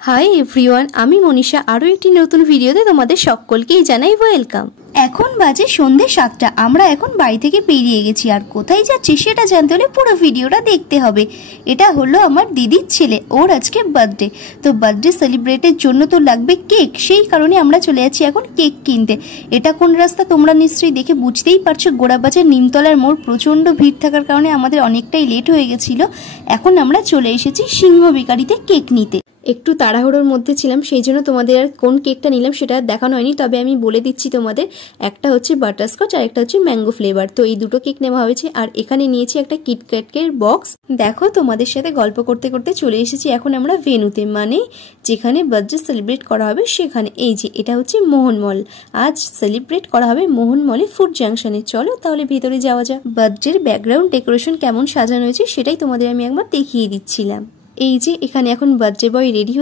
Hi everyone, আমি মনীষা আরও একটি নতুন ভিডিওতে তোমাদের সকলকেই জানাই ওয়েলকাম। এখন বাজে সন্ধ্যে 7টা। আমরা এখন বাড়ি থেকে বেরিয়ে গেছি, আর কোথায় যাচ্ছি সেটা জানতে হলে পুরো ভিডিওটা দেখতে হবে। এটা হলো আমার দিদির ছেলে, ওর আজকে বার্থডে। তো বার্থডে সেলিব্রেটের জন্য তো লাগবে কেক, সেই কারণে আমরা চলে যাচ্ছি এখন কেক কিনতে। এটা কোন রাস্তা তোমরা নিশ্চয়ই দেখে বুঝতেই পারছো, গোড়াবাজার নিমতলার মোড়। প্রচণ্ড ভিড় থাকার কারণে আমাদের অনেকটাই লেট হয়ে গেছিলো। এখন আমরা চলে এসেছি সিংহ বেকারিতে কেক নিতে। একটু তাড়াহুড়োর মধ্যে ছিলাম, সেই জন্য তোমাদের আর কোন কেকটা নিলাম সেটা দেখানো হয়নি, তবে আমি বলে দিচ্ছি তোমাদের। একটা হচ্ছে বাটারস্কচ আর একটা হচ্ছে ম্যাঙ্গো ফ্লেভার। তো এই দুটো কেক নেওয়া হয়েছে, আর এখানে নিয়েছি একটা কিটক্যাটের বক্স। দেখো, তোমাদের সাথে গল্প করতে করতে চলে এসেছি এখন আমরা ভেন্যুতে, মানে যেখানে বার্থডে সেলিব্রেট করা হবে সেখানে। এই যে এটা হচ্ছে মোহন মল, আজ সেলিব্রেট করা হবে মোহন মলে ফুড জাংশনে। চলো তাহলে ভেতরে যাওয়া যাক। বার্থডের ব্যাকগ্রাউন্ড ডেকোরেশন কেমন সাজানো হয়েছে সেটাই তোমাদের আমি একবার দেখিয়ে দিচ্ছিলাম। এই যে এখানে এখন বার্থডে বয় রেডি হয়ে